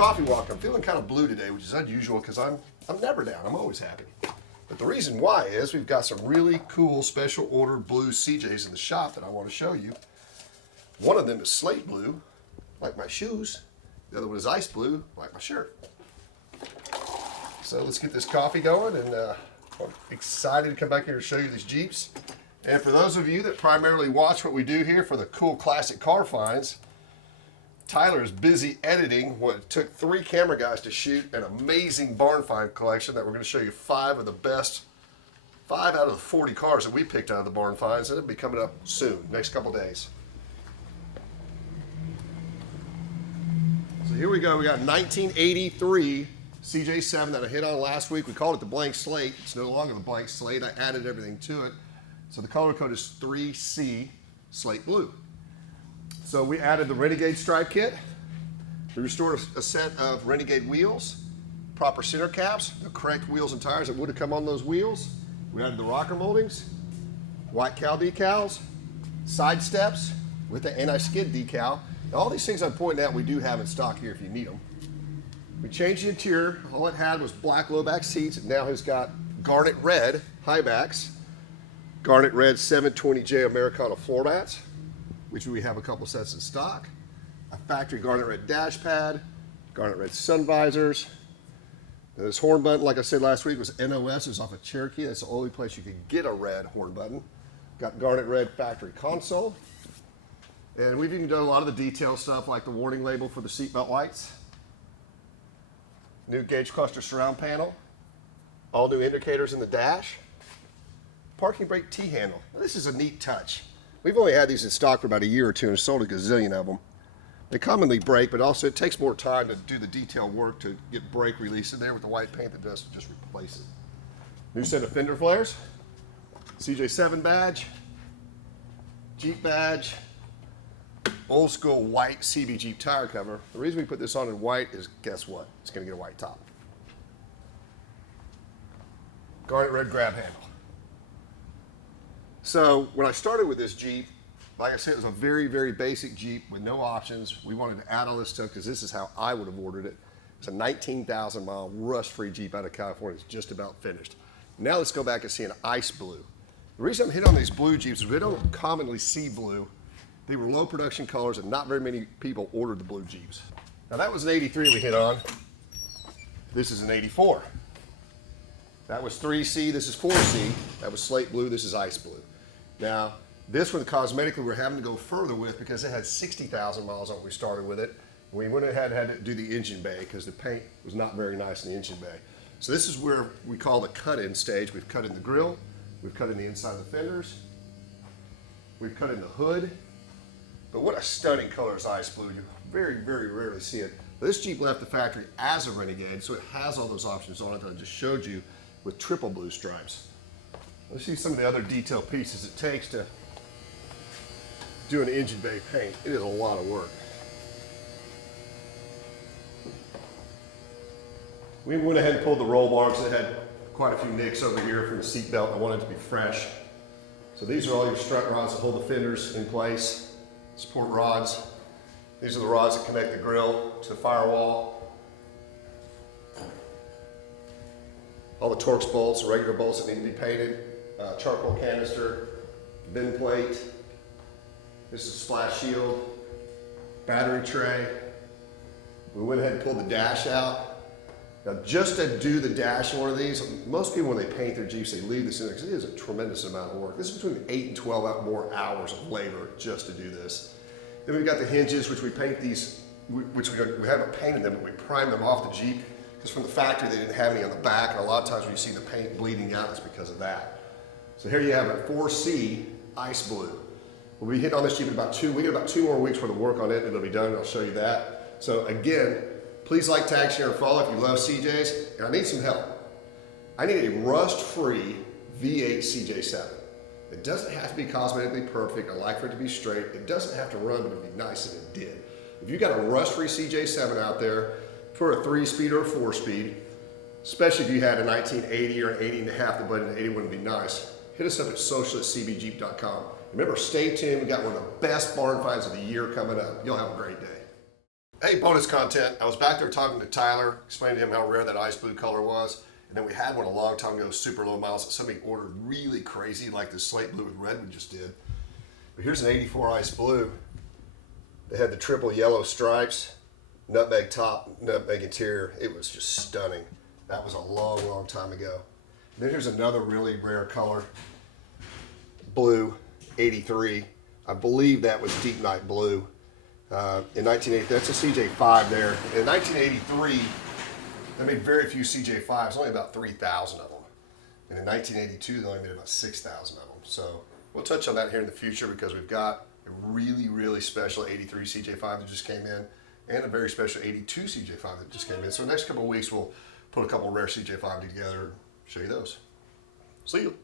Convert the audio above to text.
coffee walk. I'm feeling kind of blue today, which is unusual because I'm never down. I'm always happy. But the reason why is we've got some really cool special ordered blue CJs in the shop that I want to show you. One of them is slate blue, like my shoes. The other one is ice blue, like my shirt. So let's get this coffee going, and I'm excited to come back here to show you these Jeeps. And for those of you that primarily watch what we do here for the cool classic car finds, Tyler is busy editing what it took 3 camera guys to shoot an amazing barn find collection that we're going to show you 5 of the best, 5 out of the 40 cars that we picked out of the barn finds, and it'll be coming up soon, next couple days. So here we go. We got 1983 CJ-7 that I hit on last week. We called it the blank slate. It's no longer the blank slate. I added everything to it. So the color code is 3C slate blue. So we added the Renegade stripe kit. We restored a set of Renegade wheels, proper center caps, the correct wheels and tires that would have come on those wheels. We added the rocker moldings, white cow decals, side steps with the anti-skid decal. Now, all these things I'm pointing out we do have in stock here if you need them. We changed the interior. All it had was black low back seats. It now has got garnet red high backs, garnet red 720J Americana floor mats, which we have a couple sets in stock, a factory garnet red dash pad, garnet red sun visors. Now this horn button, like I said last week, was NOS. It was off of Cherokee. That's the only place you could get a red horn button. Got garnet red factory console. And we've even done a lot of the detail stuff like the warning label for the seatbelt lights, new gauge cluster surround panel, all new indicators in the dash, parking brake T-handle. Now, this is a neat touch. We've only had these in stock for about a year or two and sold a gazillion of them. They commonly break, but also it takes more time to do the detail work to get brake release in there with the white paint that does just replace it. New set of Fender Flares, CJ-7 badge, Jeep badge, old school white CB Jeep tire cover. The reason we put this on in white is, guess what? It's going to get a white top. Garnet red grab handle. So when I started with this Jeep, like I said, it was a very, very basic Jeep with no options. We wanted to add all this stuff because this is how I would have ordered it. It's a 19,000 mile rust-free Jeep out of California. It's just about finished. Now let's go back and see an ice blue. The reason I'm hitting on these blue Jeeps is we don't commonly see blue. They were low production colors and not very many people ordered the blue Jeeps. Now that was an 83 we hit on. This is an 84. That was 3C, this is 4C. That was slate blue, this is ice blue. Now, this one cosmetically we're having to go further with because it had 60,000 miles on when we started with it. We went ahead and had to do the engine bay because the paint was not very nice in the engine bay. So this is where we call the cut-in stage. We've cut in the grill, we've cut in the inside of the fenders, we've cut in the hood. But what a stunning color is ice blue. You very, very rarely see it. This Jeep left the factory as a Renegade, so it has all those options on it that I just showed you with triple blue stripes. Let's see some of the other detail pieces it takes to do an engine bay paint. It is a lot of work. We went ahead and pulled the roll bar because it had quite a few nicks over here from the seat belt. I wanted it to be fresh. So these are all your strut rods that hold the fenders in place, support rods. These are the rods that connect the grill to the firewall. All the Torx bolts, regular bolts that need to be painted, charcoal canister, bin plate. This is splash shield, battery tray. We went ahead and pulled the dash out. Now just to do the dash in one of these, most people when they paint their Jeeps, they leave this in there because it is a tremendous amount of work. This is between 8 and 12 more hours of labor just to do this. Then we've got the hinges, which we paint these, which we haven't painted them, but we prime them off the Jeep. Because from the factory, they didn't have any on the back, and a lot of times when you see the paint bleeding out, it's because of that. So here you have it, 4C ice blue. We'll be hitting on this Jeep in about 2 more weeks worth of work on it, and it'll be done, and I'll show you that. So again, please like, tag, share, and follow if you love CJs, and I need some help. I need a rust-free V8 CJ-7. It doesn't have to be cosmetically perfect. I like for it to be straight. It doesn't have to run, but it'd be nice if it did. If you got a rust-free CJ-7 out there, for a 3-speed or a 4-speed, especially if you had a 1980 or an 80 and a half, the budget an 81 would be nice. Hit us up at social@cbjeep.com. Remember, stay tuned. We got one of the best barn finds of the year coming up. You'll have a great day. Hey, bonus content. I was back there talking to Tyler, explaining to him how rare that ice blue color was. And then we had one a long time ago, super low miles, that somebody ordered really crazy, like the slate blue with red we just did. But here's an 84 ice blue. They had the triple yellow stripes, nutmeg top, nutmeg interior. It was just stunning. That was a long, long time ago. And then here's another really rare color, blue, 83. I believe that was deep night blue. In 1980, that's a CJ-5 there. In 1983, they made very few CJ-5s, only about 3,000 of them. And in 1982, they only made about 6,000 of them. So we'll touch on that here in the future because we've got a really, really special 83 CJ-5 that just came in and a very special 82 CJ-5 that just came in. So the next couple of weeks, we'll put a couple rare CJ-5 together and show you those. See you.